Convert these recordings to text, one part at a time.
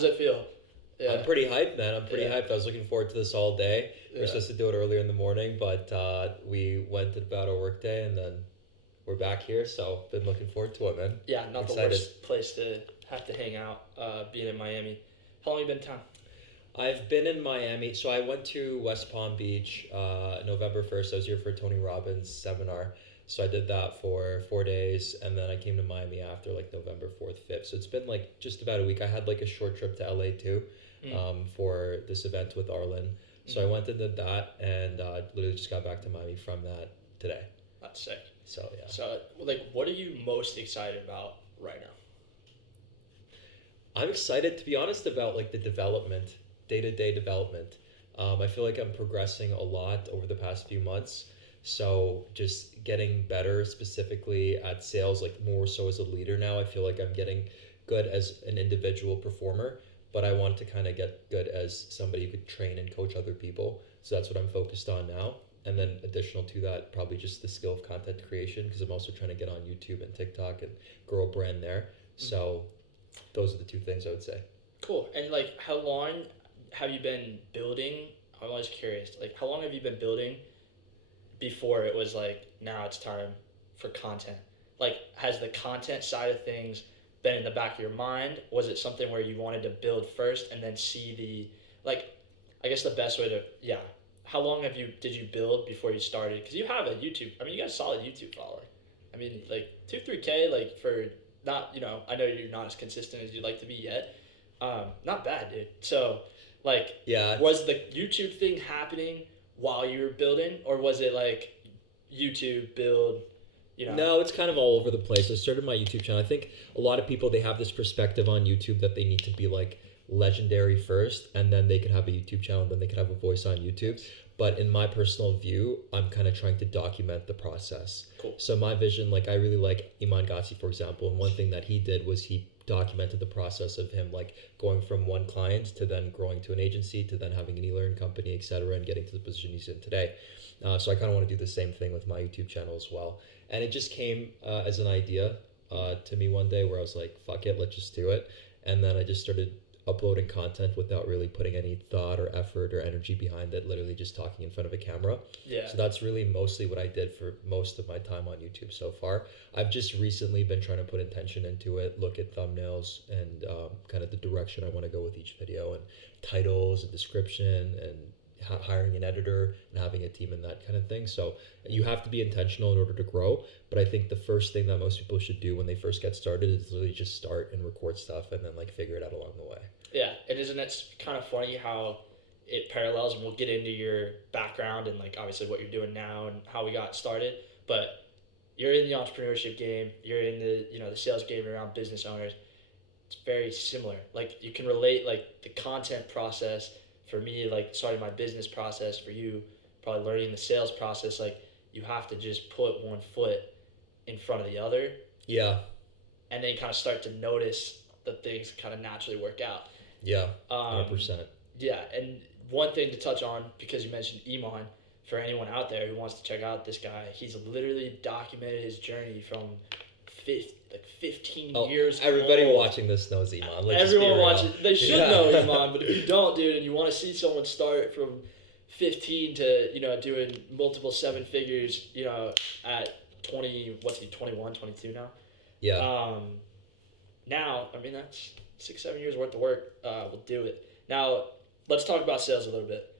does it feel? Yeah. I'm pretty hyped, man. I'm pretty hyped. I was looking forward to this all day. We were supposed to do it earlier in the morning, but we went about our work day, and then we're back here. So been looking forward to it, man. Yeah, not the worst place to have to hang out, being in Miami. How long have you been in town? I've been in Miami. So I went to West Palm Beach November 1st. I was here for Tony Robbins' seminar. So I did that for 4 days, and then I came to Miami after like November 4th, 5th. So it's been like just about a week. I had like a short trip to LA too, for this event with Arlen. So I went and did that, and literally just got back to Miami from that today. That's sick. So yeah. So like, what are you most excited about right now? I'm excited, to be honest, about like the development, day-to-day development. I feel like I'm progressing a lot over the past few months. So just getting better specifically at sales, like more so as a leader now. I feel like I'm getting good as an individual performer, but I want to kind of get good as somebody who could train and coach other people. So that's what I'm focused on now. And then additional to that, probably just the skill of content creation, because I'm also trying to get on YouTube and TikTok and grow a brand there. So those are the two things I would say. Cool. And like, how long have you been building? I'm always curious. Like, how long have you been building before it was like, now it's time for content? Like, has the content side of things been in the back of your mind? Was it something where you wanted to build first and then see the, like, I guess the best way to, how long did you build before you started? Because you have a YouTube, I mean, you got a solid YouTube following. I mean, like 2-3K, like for not, I know you're not as consistent as you'd like to be yet. Not bad, dude. So like, was the YouTube thing happening while you were building, or was it like YouTube build, No, it's kind of all over the place. I started my YouTube channel. I think a lot of people, they have this perspective on YouTube that they need to be like legendary first, and then they could have a YouTube channel, and then they could have a voice on YouTube. But in my personal view, I'm kind of trying to document the process. Cool. So my vision, like I really like Iman Ghazi, for example, and one thing that he did was he documented the process of him like going from one client to then growing to an agency to then having an e-learn company, etc., and getting to the position he's in today. So I kind of want to do the same thing with my YouTube channel as well. And it just came as an idea to me one day where I was like, fuck it, let's just do it. And then I just started uploading content without really putting any thought or effort or energy behind it, literally just talking in front of a camera. Yeah. So that's really mostly what I did for most of my time on YouTube so far. I've just recently been trying to put intention into it, look at thumbnails and kind of the direction I want to go with each video, and titles and description, and hiring an editor and having a team and that kind of thing. So you have to be intentional in order to grow. But I think the first thing that most people should do when they first get started is literally just start and record stuff and then like figure it out along the way. Yeah, and isn't it kind of funny how it parallels, and we'll get into your background and like obviously what you're doing now and how we got started, but you're in the entrepreneurship game, you're in the the sales game around business owners. It's very similar. Like you can relate like the content process. For me, like starting my business process, for you, probably learning the sales process, like you have to just put one foot in front of the other. Yeah. And then you kind of start to notice that things kind of naturally work out. Yeah, 100%. Yeah, and one thing to touch on, because you mentioned Iman, for anyone out there who wants to check out this guy, he's literally documented his journey from 15 years everybody old. Watching this knows Iman. Everyone watching, they should know Iman, but if you don't, dude, and you want to see someone start from 15 to, doing multiple seven figures, at 20, what's he, 21, 22 now? Yeah. Now, I mean, that's 6-7 years worth of work. We'll do it. Now, let's talk about sales a little bit.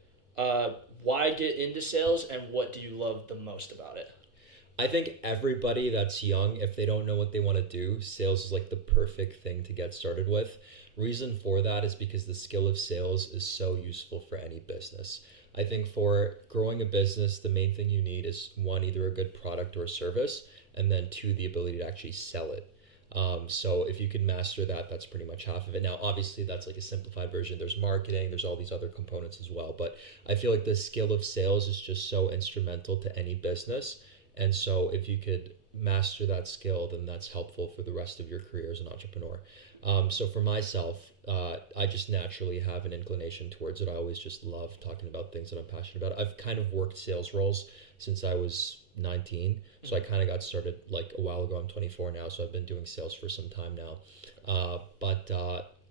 Why get into sales, and what do you love the most about it? I think everybody that's young, if they don't know what they want to do, sales is like the perfect thing to get started with. Reason for that is because the skill of sales is so useful for any business. I think for growing a business, the main thing you need is one, either a good product or service, and then two, the ability to actually sell it. So if you can master that, that's pretty much half of it. Now, obviously, that's like a simplified version. There's marketing, there's all these other components as well. But I feel like the skill of sales is just so instrumental to any business. And so if you could master that skill, then that's helpful for the rest of your career as an entrepreneur. So for myself, I just naturally have an inclination towards it. I always just love talking about things that I'm passionate about. I've kind of worked sales roles since I was 19. So I kind of got started like a while ago. I'm 24 now, so I've been doing sales for some time now. But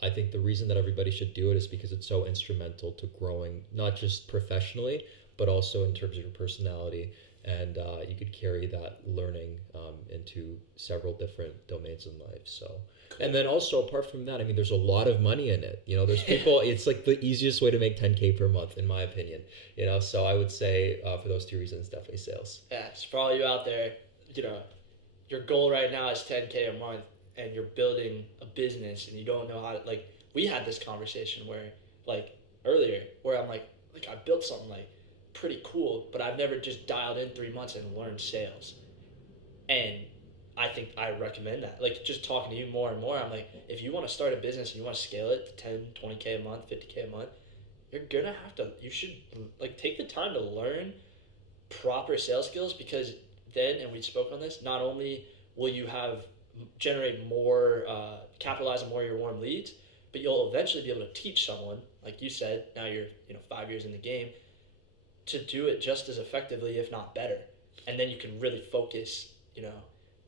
I think the reason that everybody should do it is because it's so instrumental to growing, not just professionally, but also in terms of your personality. And you could carry that learning into several different domains in life. So, and then also apart from that, I mean, there's a lot of money in it. You know, there's people. It's like the easiest way to make 10K per month, in my opinion. You know, so I would say for those two reasons, definitely sales. Yeah, so for all you out there, you know, your goal right now is 10K a month, and you're building a business, and you don't know how to, like, we had this conversation where, like, earlier, where I'm like I built something, like, pretty cool, but I've never just dialed in 3 months and learned sales. And I think I recommend that. Like, just talking to you more and more, I'm like, if you want to start a business and you want to scale it to 10, 20K a month, 50K a month, you should, like, take the time to learn proper sales skills, because then, and we spoke on this, not only will you generate more, capitalize on more of your warm leads, but you'll eventually be able to teach someone, like you said, now you're 5 years in the game, to do it just as effectively, if not better. And then you can really focus,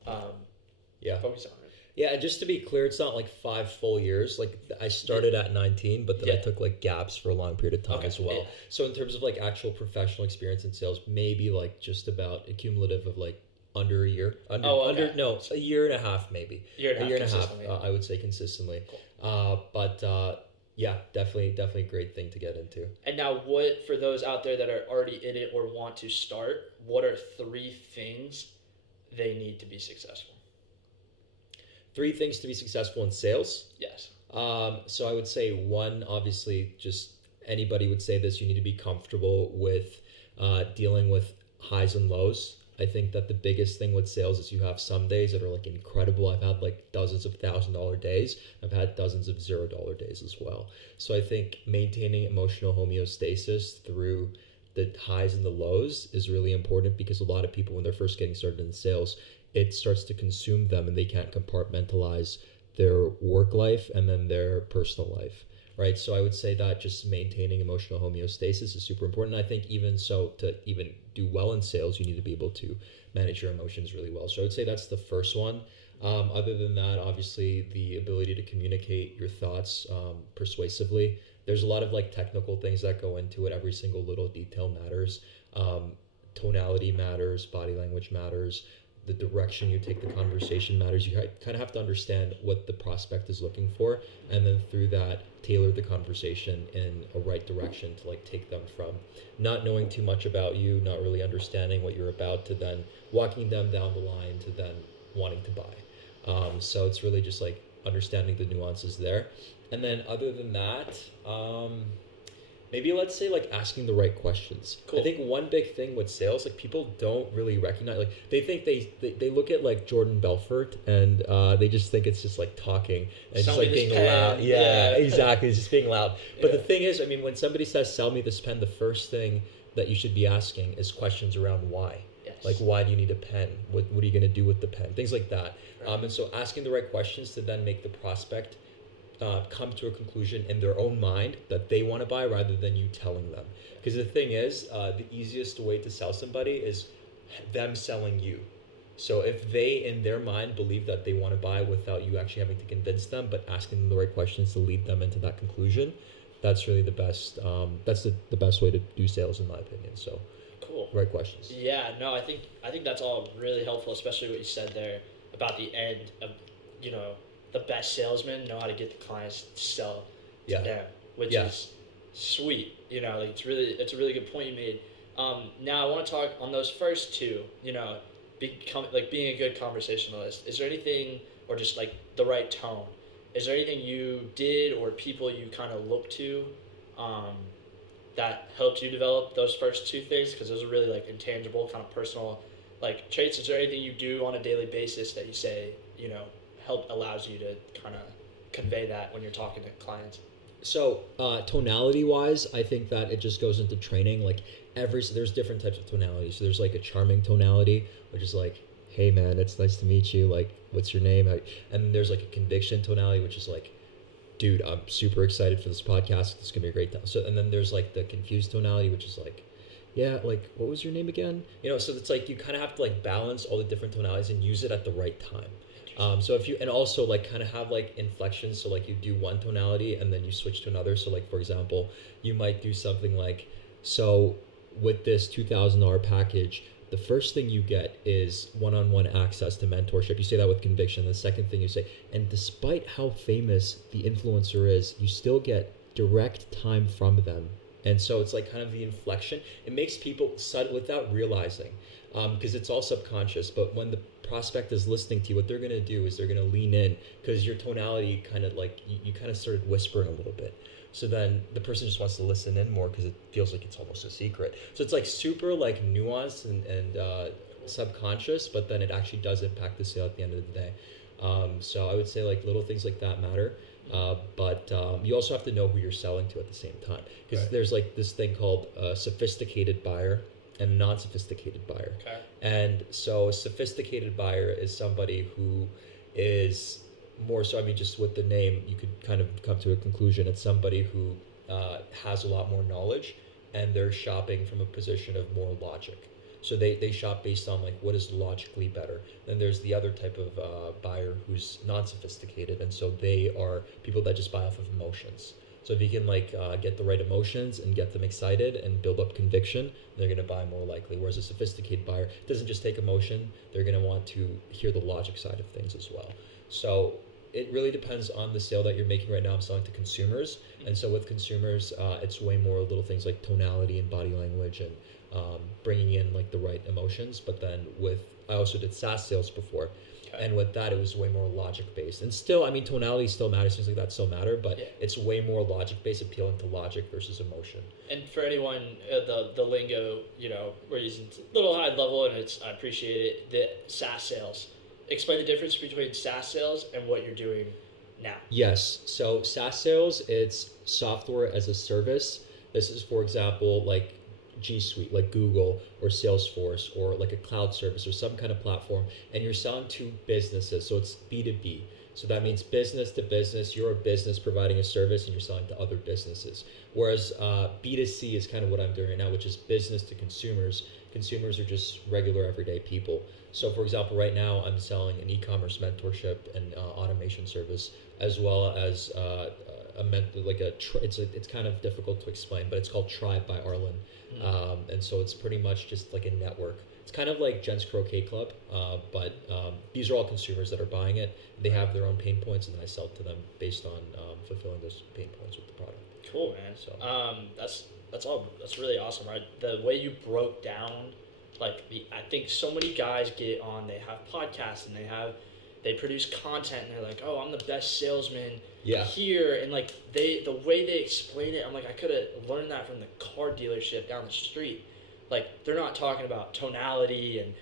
focus on it. Yeah, and just to be clear, it's not like 5 full years. Like, I started at 19, but then I took like gaps for a long period of time as well. Yeah. So in terms of like actual professional experience in sales, maybe like just about a cumulative of like under a year. A year and a half maybe. A year and a half, I would say consistently. Cool. Yeah, definitely a great thing to get into. And now, for those out there that are already in it or want to start, what are 3 things they need to be successful? 3 things to be successful in sales? Yes. So I would say 1, obviously, just anybody would say this, you need to be comfortable with dealing with highs and lows. I think that the biggest thing with sales is you have some days that are like incredible. I've had like dozens of $1,000 days. I've had dozens of $0 days as well. So I think maintaining emotional homeostasis through the highs and the lows is really important, because a lot of people, when they're first getting started in sales, it starts to consume them and they can't compartmentalize their work life and then their personal life. Right. So I would say that just maintaining emotional homeostasis is super important. I think even so, to even do well in sales, you need to be able to manage your emotions really well. So I would say that's the first one. Other than that, obviously, the ability to communicate your thoughts persuasively. There's a lot of like technical things that go into it. Every single little detail matters. Tonality matters. Body language matters. The direction you take the conversation matters. You kind of have to understand what the prospect is looking for, and then through that, tailor the conversation in a right direction to like take them from not knowing too much about you, not really understanding what you're about, to then walking them down the line to then wanting to buy. So it's really just like understanding the nuances there. And then other than that, maybe let's say like asking the right questions. Cool. I think one big thing with sales, like people don't really recognize, like they think they look at like Jordan Belfort and they just think it's just like talking and just like being loud. Yeah, exactly. It's just being loud. But the thing is, I mean, when somebody says, sell me this pen, the first thing that you should be asking is questions around why. Yes. Like, why do you need a pen? What are you going to do with the pen? Things like that. Right. And so asking the right questions to then make the prospect come to a conclusion in their own mind that they want to buy, rather than you telling them. Because the thing is, the easiest way to sell somebody is them selling you. So if they, in their mind, believe that they want to buy without you actually having to convince them, but asking them the right questions to lead them into that conclusion, that's really the best. That's the best way to do sales, in my opinion. So, cool. Right questions. Yeah, no, I think that's all really helpful, especially what you said there about the end of, the best salesmen know how to get the clients to sell to them, which is sweet. It's a really good point you made. Now I want to talk on those first 2. Being a good conversationalist. Is there anything, or just like the right tone? Is there anything you did or people you kind of look to, that helped you develop those first 2 things? Because those are really like intangible, kind of personal, like traits. Is there anything you do on a daily basis that you say, allows you to kind of convey that when you're talking to clients? So tonality wise, I think that it just goes into training. Like there's different types of tonalities. So there's like a charming tonality, which is like, hey man, it's nice to meet you. Like, what's your name? And there's like a conviction tonality, which is like, dude, I'm super excited for this podcast. It's gonna be a great time. So, and then there's like the confused tonality, which is like, yeah, like, what was your name again? So it's like you kind of have to like balance all the different tonalities and use it at the right time. So if you, and also like kind of have like inflections, so like you do one tonality and then you switch to another. So like for example, you might do something like, so with this $2,000 package, the first thing you get is one-on-one access to mentorship. You say that with conviction. The second thing you say, and despite how famous the influencer is, you still get direct time from them. And so it's like kind of the inflection. It makes people sudden without realizing, because it's all subconscious. But when the prospect is listening to you, what they're gonna do is they're gonna lean in, because your tonality kind of like you kind of started whispering a little bit. So then the person just wants to listen in more because it feels like it's almost a secret. So it's like super like nuanced and subconscious, but then it actually does impact the sale at the end of the day. So I would say like little things like that matter. But you also have to know who you're selling to at the same time, because there's like this thing called a sophisticated buyer and a non-sophisticated buyer. Okay. And so a sophisticated buyer is somebody who is more so, I mean, just with the name, you could kind of come to a conclusion. It's somebody who has a lot more knowledge, and they're shopping from a position of more logic. So they shop based on like what is logically better. Then there's the other type of buyer who's non-sophisticated, and so they are people that just buy off of emotions. So if you can like get the right emotions and get them excited and build up conviction, they're gonna buy more likely. Whereas a sophisticated buyer doesn't just take emotion; they're gonna want to hear the logic side of things as well. So it really depends on the sale that you're making. Right now I'm selling to consumers, and so with consumers it's way more little things like tonality and body language and bringing in like the right emotions. But then I also did SaaS sales before, and with that it was way more logic based. And still, I mean, tonality still matters, things like that still matter, but it's way more logic based, appealing to logic versus emotion. And for anyone, the lingo, we're using a little high level, and I appreciate it. The SaaS sales. Explain the difference between SaaS sales and what you're doing now. Yes. So SaaS sales, it's software as a service. This is, for example, like G Suite, like Google or Salesforce, or like a cloud service or some kind of platform, and you're selling to businesses. So it's B2B. So that means business to business. You're a business providing a service and you're selling to other businesses. Whereas B2C is kind of what I'm doing right now, which is business to consumers. Consumers are just regular everyday people. So for example, right now I'm selling an e-commerce mentorship and automation service, as well as it's kind of difficult to explain, but it's called Tribe by Arlen. And so it's pretty much just like a network. It's kind of like Jen's Croquet Club, but these are all consumers that are buying it. They have their own pain points, and then I sell to them based on fulfilling those pain points with the product. Cool, man. So that's really awesome, right? The way you broke down, like I think so many guys get on, they have podcasts and they produce content, and they're like, oh, I'm the best salesman here, and like the way they explain it, I'm like, I could have learned that from the car dealership down the street. Like, they're not talking about tonality and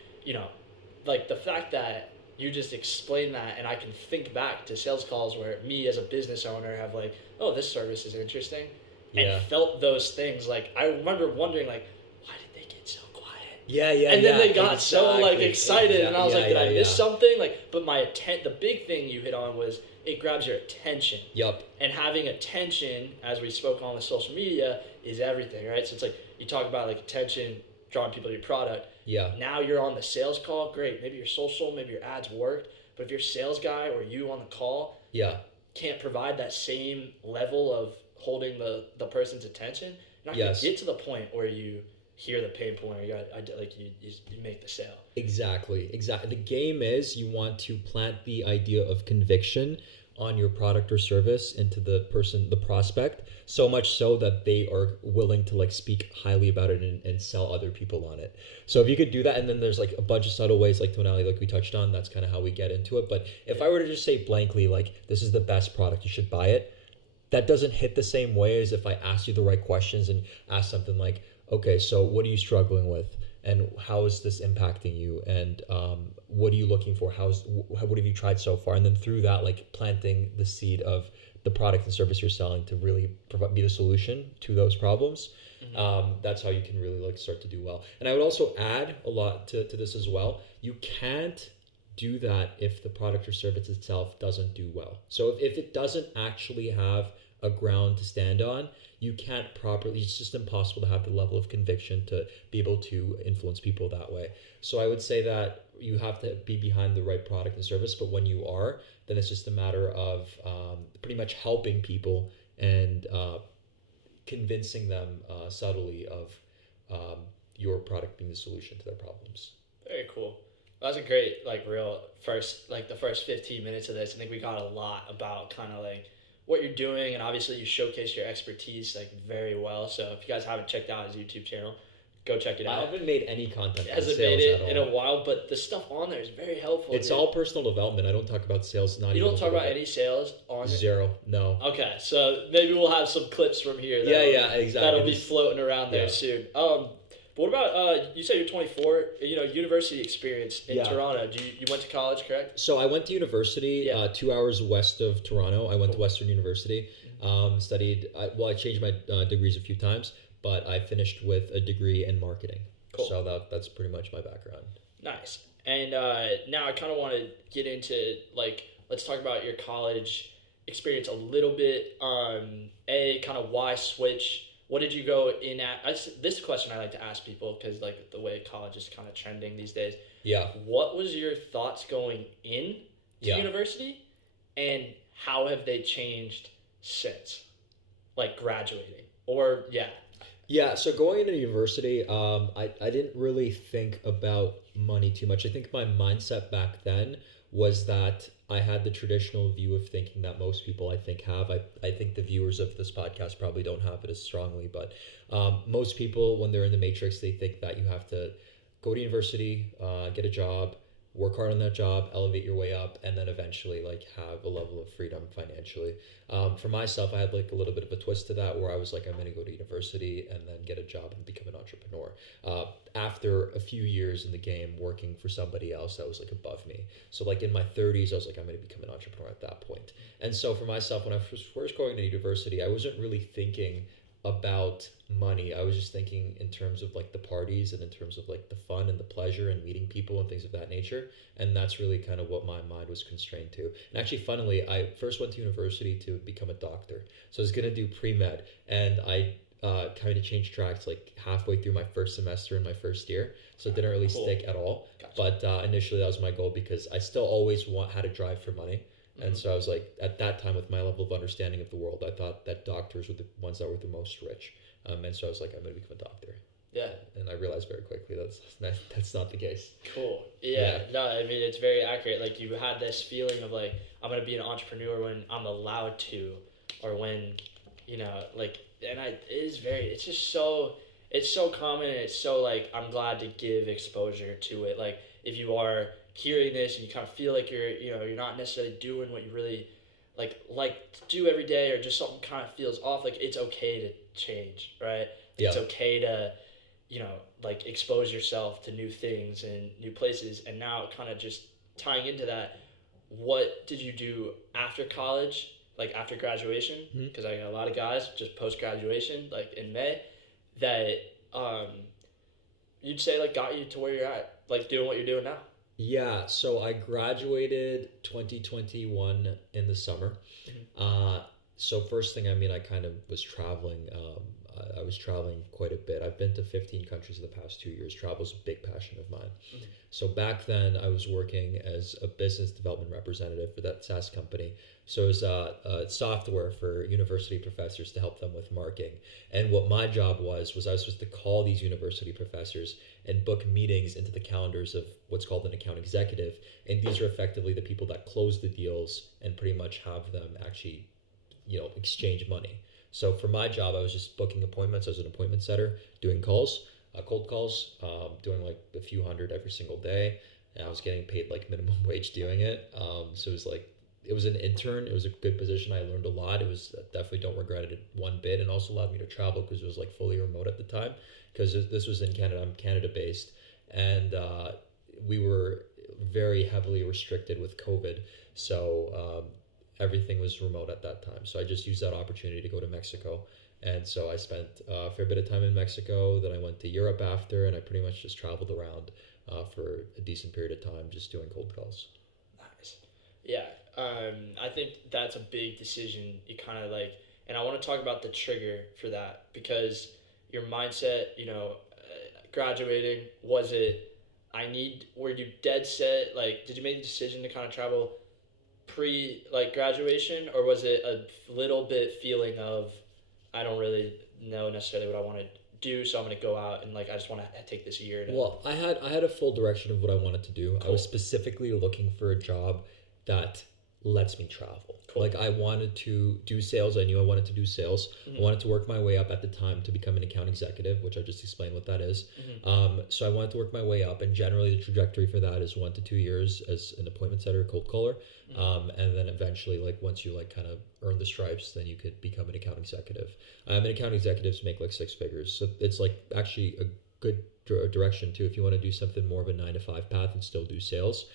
like the fact that you just explain that, and I can think back to sales calls where me as a business owner have like, oh, this service is interesting, and felt those things. Like, I remember wondering, like, why did they get so quiet? And then they got so like excited, and I was like, did I miss something? Like, but the big thing you hit on was it grabs your attention. Yep. And having attention, as we spoke on the social media, is everything, right? So it's like you talk about like attention, drawing people to your product. Yeah. Now you're on the sales call, great. Maybe your social, maybe your ads worked, but if your sales guy or you on the call can't provide that same level of holding the person's attention, you're not going to get to the point where you hear the pain point, or you make the sale. Exactly. The game is you want to plant the idea of conviction on your product or service into the prospect, so much so that they are willing to like speak highly about it and sell other people on it. So if you could do that, and then there's like a bunch of subtle ways like tonality, like we touched on, that's kind of how we get into it. But if I were to just say blankly, like, this is the best product, you should buy it, that doesn't hit the same way as if I ask you the right questions and ask something like, okay, so what are you struggling with? And how is this impacting you? And what are you looking for? What have you tried so far? And then through that, like planting the seed of the product and service you're selling to really be the solution to those problems. Mm-hmm. That's how you can really like start to do well. And I would also add a lot to this as well. You can't do that if the product or service itself doesn't do well. So if it doesn't actually have a ground to stand on, you can't properly, it's just impossible to have the level of conviction to be able to influence people that way. So I would say that you have to be behind the right product and service, but when you are, then it's just a matter of pretty much helping people and convincing them subtly of your product being the solution to their problems. Very cool. That was a great, like, real first, like, the first 15 minutes of this. I think we got a lot about kind of like what you're doing, and obviously you showcase your expertise like very well. So if you guys haven't checked out his YouTube channel, go check it out. I haven't made any content He on hasn't sales made it at all. in a while, but the stuff on there is very helpful. It's dude. all personal development. I don't talk about sales. Not You even don't talk about any sales on it? Zero. No. Okay, so maybe we'll have some clips from here. Yeah, exactly. That'll be floating around there soon. But what about you said you're 24? You know, university experience in Toronto. You went to college, correct? So I went to university 2 hours west of Toronto. I went to Western University. Studied. I changed my degrees a few times, but I finished with a degree in marketing. Cool. So that's pretty much my background. Nice. And now I kind of want to get into, like, let's talk about your college experience a little bit. Kind of why switch? What did you go in at? This question I like to ask people because, like, the way college is kind of trending these days. Yeah. What was your thoughts going in to university, and how have they changed since, like, graduating? Or, Yeah, so going into university, I didn't really think about money too much. I think my mindset back then was that I had the traditional view of thinking that most people I think have. I think the viewers of this podcast probably don't have it as strongly, but most people, when they're in the matrix, they think that you have to go to university, get a job, work hard on that job, elevate your way up, and then eventually like have a level of freedom financially. For myself, I had like a little bit of a twist to that where I was like, I'm going to go to university and then get a job and become an entrepreneur. After a few years in the game working for somebody else that was like above me. So like in my 30s, I was like, I'm going to become an entrepreneur at that point. And so for myself, when I was first going to university, I wasn't really thinking about money. I was just thinking in terms of like the parties and in terms of like the fun and the pleasure and meeting people and things of that nature. And that's really kind of what my mind was constrained to. And actually, funnily, I first went to university to become a doctor. So I was going to do pre-med, and I kind of changed tracks like halfway through my first semester in my first year. So it didn't really stick at all. Gotcha. But initially that was my goal because I still always had a drive for money. And so I was like, at that time, with my level of understanding of the world, I thought that doctors were the ones that were the most rich. And so I was like, I'm going to become a doctor. Yeah. And I realized very quickly that's not the case. Cool. Yeah. No, I mean, it's very accurate. Like, you had this feeling of like, I'm going to be an entrepreneur when I'm allowed to, or when, you know, like, and it's just so, it's so common, and it's so like, I'm glad to give exposure to it. Like, if you are hearing this and you kind of feel like you're not necessarily doing what you really like to do every day, or just something kind of feels off, like, it's okay to change, right? Yeah. It's okay to, like, expose yourself to new things and new places. And now kind of just tying into that, what did you do after college, like after graduation? Because I got a lot of guys just post-graduation, like in May, that you'd say like got you to where you're at, like doing what you're doing now. Yeah, so I graduated 2021 in the summer. So first thing, I kind of was traveling. I was traveling quite a bit. I've been to 15 countries in the past 2 years. Travel is a big passion of mine. So back then, I was working as a business development representative for that SaaS company. So it was a software for university professors to help them with marketing. And what my job was I was supposed to call these university professors and book meetings into the calendars of what's called an account executive. And these are effectively the people that close the deals and pretty much have them actually, exchange money. So for my job, I was just booking appointments as an appointment setter, doing calls, cold calls, doing like a few hundred every single day. And I was getting paid like minimum wage doing it. So it was an intern. It was a good position. I learned a lot. It was definitely don't regret it one bit, and also allowed me to travel because it was like fully remote at the time, because this was in Canada. I'm Canada based, and we were very heavily restricted with COVID. So everything was remote at that time. So I just used that opportunity to go to Mexico. And so I spent a fair bit of time in Mexico. Then I went to Europe after, and I pretty much just traveled around for a decent period of time, just doing cold calls. Nice. Yeah. I think that's a big decision. You kind of like, And I want to talk about the trigger for that, because your mindset, graduating, was it, were you dead set? Like, did you make the decision to kind of travel like graduation, or was it a little bit feeling of, I don't really know necessarily what I want to do, so I'm going to go out and like, I just want to take this year to... Well, I had a full direction of what I wanted to do. Cool. I was specifically looking for a job that lets me travel. Cool. Like, I wanted to do sales. I knew I wanted to do sales. Mm-hmm. I wanted to work my way up at the time to become an account executive, which I just explained what that is. Mm-hmm. So I wanted to work my way up, and generally the trajectory for that is 1 to 2 years as an appointment setter, cold caller. Mm-hmm. And then eventually, like, once you like kind of earn the stripes, then you could become an account executive. And account executives make like 6 figures. So it's like actually a good direction too. If you want to do something more of a 9 to 5 path and still do sales,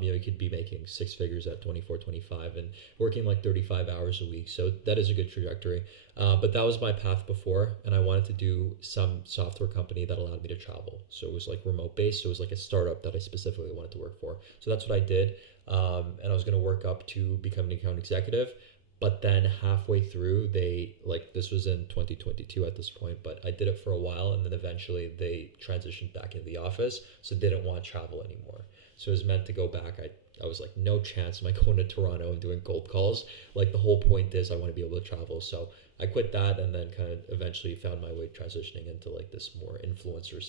you could be making 6 figures at 24, 25 and working like 35 hours a week. So that is a good trajectory. But that was my path before, and I wanted to do some software company that allowed me to travel. So it was like remote based. So it was like a startup that I specifically wanted to work for. So that's what I did. And I was going to work up to become an account executive. But then halfway through, this was in 2022 at this point, but I did it for a while, and then eventually they transitioned back into the office, so they didn't want travel anymore. So it was meant to go back. I was like, no chance am I going to Toronto and doing cold calls. Like, the whole point is I want to be able to travel. So I quit that, and then kind of eventually found my way transitioning into like this more influencer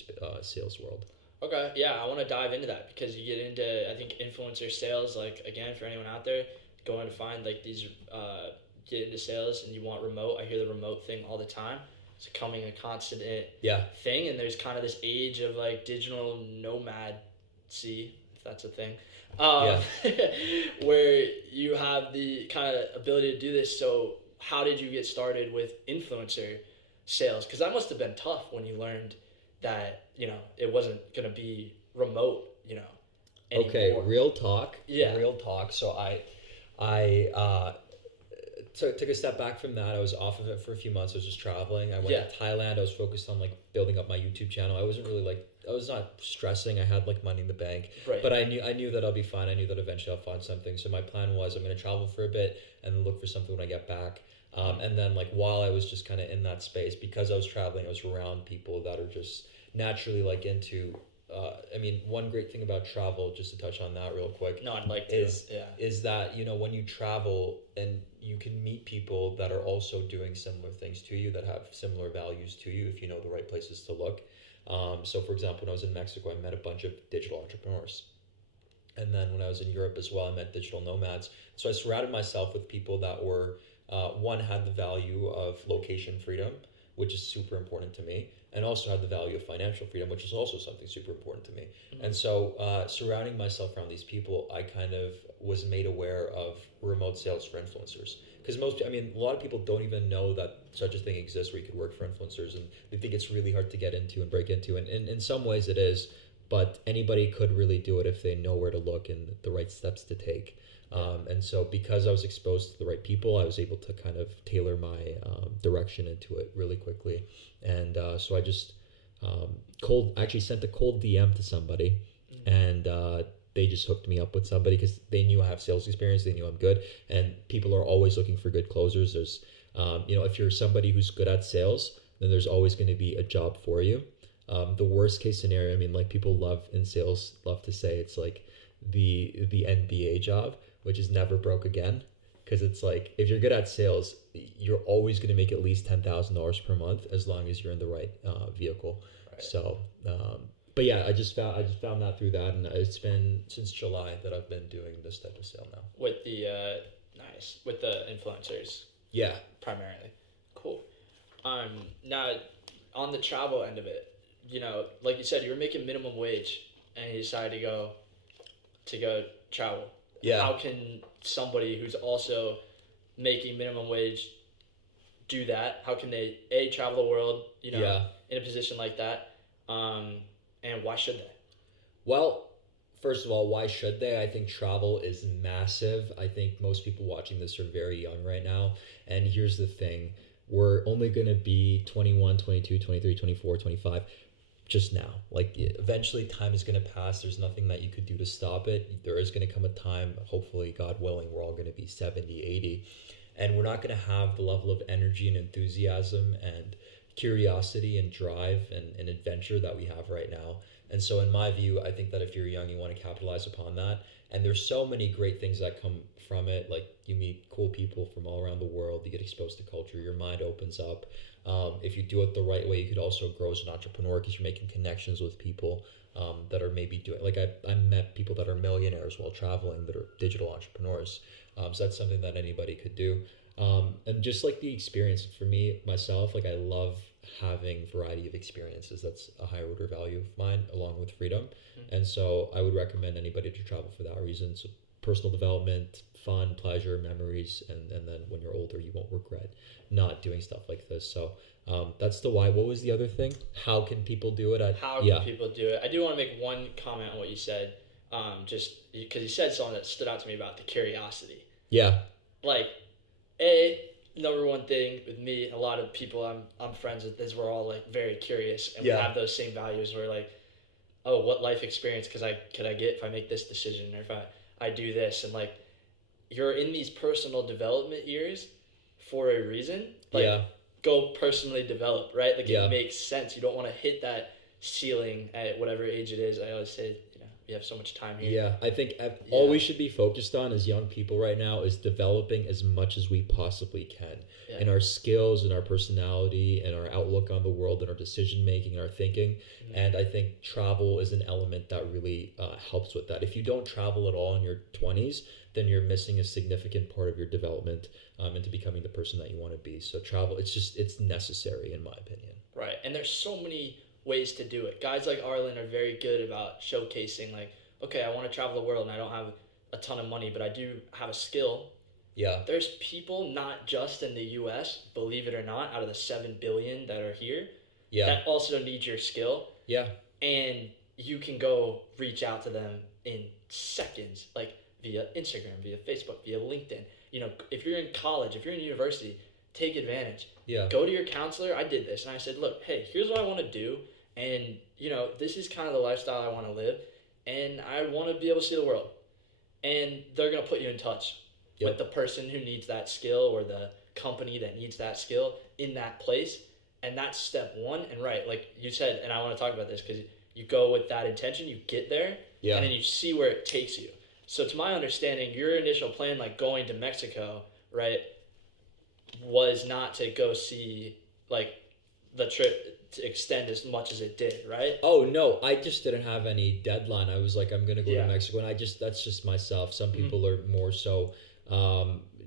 sales world. Okay, yeah, I want to dive into that, because you get into, I think, influencer sales, like, again, for anyone out there, going to find like these, get into sales and you want remote. I hear the remote thing all the time. It's becoming a constant thing, and there's kind of this age of like digital nomadcy, if that's a thing, where you have the kind of ability to do this. So how did you get started with influencer sales? Because that must have been tough when you learned that, it wasn't going to be remote, anymore. Okay, real talk. Yeah. Real talk. So I took a step back from that. I was off of it for a few months. I was just traveling. I went to Thailand. I was focused on like building up my YouTube channel. I wasn't really I was not stressing. I had like money in the bank, right. But I knew that I'll be fine. I knew that eventually I'll find something. So my plan was I'm going to travel for a bit and look for something when I get back. And then like while I was just kind of in that space, because I was traveling, I was around people that are just naturally like into, one great thing about travel, just to touch on that real quick, is that, when you travel and you can meet people that are also doing similar things to you, that have similar values to you, if you know the right places to look. So for example, when I was in Mexico, I met a bunch of digital entrepreneurs. And then when I was in Europe as well, I met digital nomads. So I surrounded myself with people that were, one, had the value of location freedom, which is super important to me, and also had the value of financial freedom, which is also something super important to me. Mm-hmm. And so surrounding myself around these people, I kind of was made aware of remote sales for influencers. Because a lot of people don't even know that such a thing exists where you could work for influencers, and they think it's really hard to get into and break into. And in some ways it is, but anybody could really do it if they know where to look and the right steps to take. And so because I was exposed to the right people, I was able to kind of tailor my direction into it really quickly. And so I just actually sent a cold DM to somebody, and they just hooked me up with somebody because they knew I have sales experience. They knew I'm good, and people are always looking for good closers. There's, if you're somebody who's good at sales, then there's always going to be a job for you. The worst case scenario, like people love to say it's like the NBA job, which is never broke again, because it's like if you're good at sales, you're always going to make at least $10,000 per month as long as you're in the right vehicle. Right. So, but yeah, I just found that through that, and it's been since July that I've been doing this type of sale now. With the with the influencers. Yeah. Primarily. Cool. Now on the travel end of it, like you said, you were making minimum wage, and you decided to go travel. Yeah. How can somebody who's also making minimum wage do that? How can they travel the world, in a position like that? And why should they? Well, first of all, why should they? I think travel is massive. I think most people watching this are very young right now. And here's the thing. We're only going to be 21, 22, 23, 24, 25 just now. Like, eventually time is going to pass. There's nothing that you could do to stop it. There is going to come a time, hopefully, God willing, we're all going to be 70, 80. and we're not going to have the level of energy and enthusiasm and curiosity and drive and adventure that we have right now. And so in my view, I think that if you're young, you want to capitalize upon that. And there's so many great things that come from it. Like you meet cool people from all around the world, you get exposed to culture, your mind opens up. If you do it the right way, you could also grow as an entrepreneur because you're making connections with people that are maybe doing, like I met people that are millionaires while traveling that are digital entrepreneurs. So that's something that anybody could do. And just like the experience for me, myself, like I love having variety of experiences. That's a high order value of mine, along with freedom. And so I would recommend anybody to travel for that reason. So personal development, fun, pleasure, memories, and then when you're older, you won't regret not doing stuff like this. So that's the why. What was the other thing? How can people do it? How can people do it? I do want to make one comment on what you said, just because you said something that stood out to me about the curiosity. Yeah. Like, number one thing with me, a lot of people I'm friends with is we're all like very curious, and we have those same values. We're like, oh, what life experience could I get if I make this decision, or if I do this, and like, you're in these personal development years for a reason. Like, go personally develop, right? Like, it makes sense. You don't want to hit that ceiling at whatever age it is. I always say, we have so much time here. Yeah, I think all we should be focused on as young people right now is developing as much as we possibly can in our skills and our personality and our outlook on the world and our decision making and our thinking. And I think travel is an element that really helps with that. If you don't travel at all in your 20s, then you're missing a significant part of your development into becoming the person that you want to be. So travel, it's necessary in my opinion. Right, and there's so many ways to do it. Guys like Arlen are very good about showcasing, like, okay, I want to travel the world and I don't have a ton of money, but I do have a skill. Yeah. There's people, not just in the US, believe it or not, out of the 7 billion that are here, that also need your skill. Yeah. And you can go reach out to them in seconds, like via Instagram, via Facebook, via LinkedIn. If you're in college, if you're in university, take advantage. Yeah. Go to your counselor. I did this, and I said, look, hey, here's what I want to do. And, this is kind of the lifestyle I want to live, and I want to be able to see the world. And they're going to put you in touch with the person who needs that skill, or the company that needs that skill in that place. And that's step one. And right, like you said, and I want to talk about this because you go with that intention, you get there, and then you see where it takes you. So to my understanding, your initial plan, like going to Mexico, right, was not to go see, like, the trip to extend as much as it did, right? Oh no, I just didn't have any deadline. I was like, I'm gonna go to Mexico, and that's just myself. Some people are more so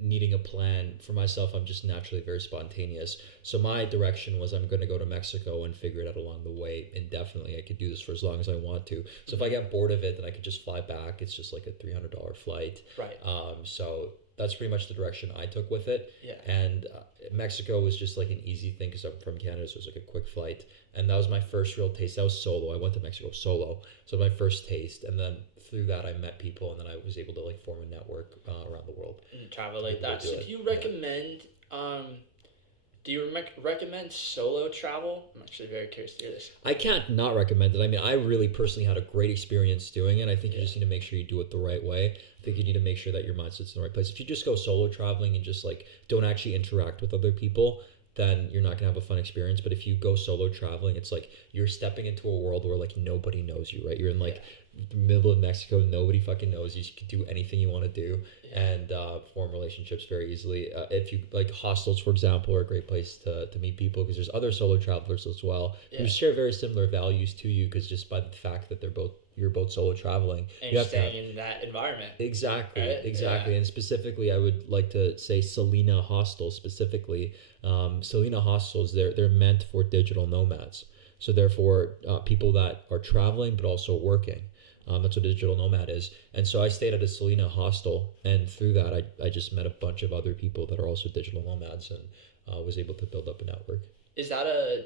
needing a plan. For myself, I'm just naturally very spontaneous. So my direction was, I'm gonna go to Mexico and figure it out along the way indefinitely. I could do this for as long as I want to. So if I get bored of it, then I could just fly back. It's just like a $300 flight. Right. So that's pretty much the direction I took with it. Yeah. And Mexico was just like an easy thing because I'm from Canada, so it was like a quick flight. And that was my first real taste. That was solo. I went to Mexico solo. So my first taste. And then through that, I met people, and then I was able to like form a network around the world. And travel like that. So do you recommend, recommend solo travel? I'm actually very curious to hear this. I can't not recommend it. I mean, I really personally had a great experience doing it. I think you just need to make sure you do it the right way. I think you need to make sure that your mindset's in the right place. If you just go solo traveling and just like don't actually interact with other people, then you're not gonna have a fun experience. But if you go solo traveling, it's like you're stepping into a world where like nobody knows you, right? You're in like the middle of Mexico, nobody fucking knows you. You can do anything you want to do and form relationships very easily. If you like, hostels, for example, are a great place to meet people because there's other solo travelers as well who share very similar values to you, because just by the fact that you're both solo traveling, and you're staying in that environment. Exactly, right? exactly. And specifically, I would like to say Selena Hostels specifically. Selena Hostels, they're meant for digital nomads. So therefore, people that are traveling but also working. That's what a digital nomad is. And so I stayed at a Selena hostel, and through that, I just met a bunch of other people that are also digital nomads, and was able to build up a network. Is that a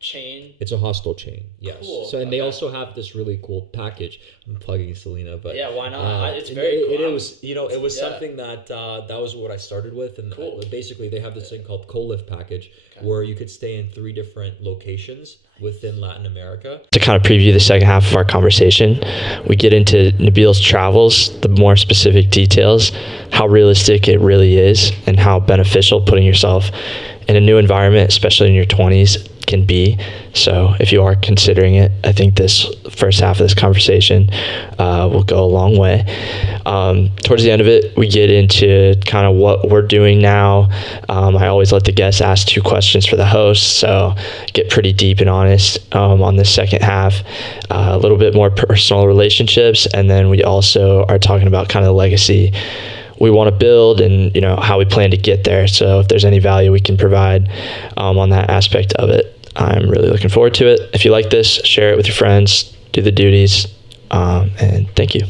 chain? It's a hostel chain, yes. Cool. So, and they also have this really cool package. I'm plugging Selena, but yeah, why not? It's very cool. It was, it was something that that was what I started with, and cool. Basically they have this thing called co-live package, where you could stay in 3 different locations within Latin America. To kind of preview the second half of our conversation, we get into Nabeel's travels, the more specific details, how realistic it really is, and how beneficial putting yourself in a new environment, especially in your 20s, can be. So if you are considering it, I think this first half of this conversation will go a long way. Towards the end of it, we get into kind of what we're doing now. I always let the guests ask 2 questions for the host, so get pretty deep and honest on the second half. A little bit more personal relationships, and then we also are talking about kind of the legacy we want to build and how we plan to get there. So if there's any value we can provide on that aspect of it, I'm really looking forward to it. If you like this, share it with your friends, do the duties, and thank you.